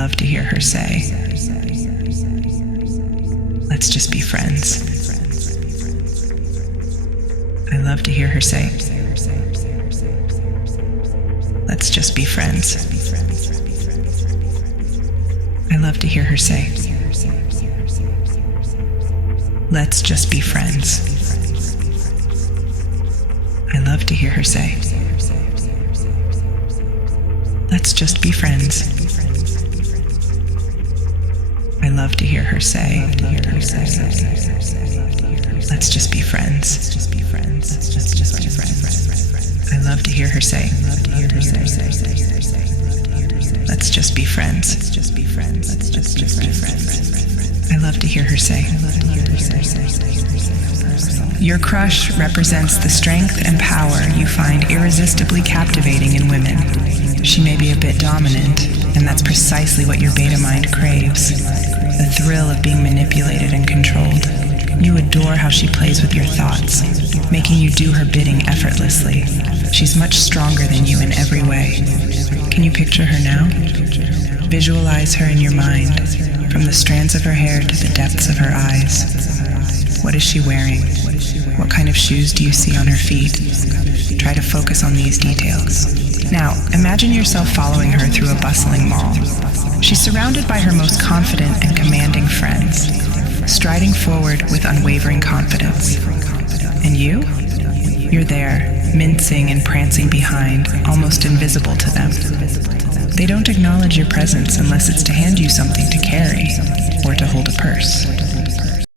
love to hear her say, "Let's just be friends." I love to hear her say, "Let's just be friends." I love to hear her say, "Let's just be friends." I love to hear her say, "Let's just be friends." I love to hear her say, "Let's just be friends." I love to hear her say, "Let's just be friends." I love to hear her say, "Your crush represents the strength and power you find irresistibly captivating in women. She may be a bit dominant, and that's precisely what your beta mind craves, the thrill of being manipulated and controlled. You adore how she plays with your thoughts, making you do her bidding effortlessly. She's much stronger than you in every way. Can you picture her now? Visualize her in your mind, from the strands of her hair to the depths of her eyes. What is she wearing? What kind of shoes do you see on her feet? Try to focus on these details. Now, imagine yourself following her through a bustling mall. She's surrounded by her most confident and commanding friends, striding forward with unwavering confidence. And you? You're there, mincing and prancing behind, almost invisible to them. They don't acknowledge your presence unless it's to hand you something to carry or to hold a purse.